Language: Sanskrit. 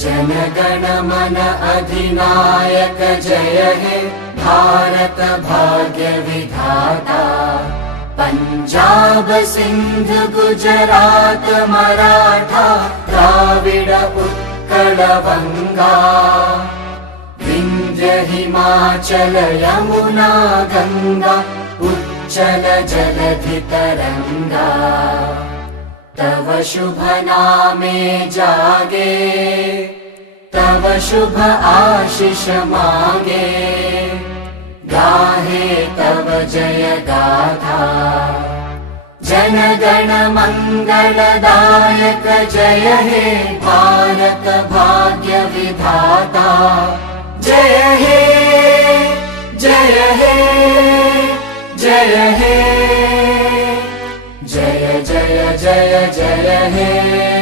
जनगण मन अधिनायक जय हे भारत भाग्य विधाता। पंजाब सिंध गुजरात मराठा द्राविड उत्कल बंगा। विंध्य हिमाचल यमुना गंगा उच्चल जलधि तरंगा। तव शुभ नामे जागे तव शुभ आशीष मांगे। गाहे तव जय गाथा जनगण मंगलदायक जय हे भारत भाग्य विधाता। जय हे जय हे जय हे जय जय जय जय हे।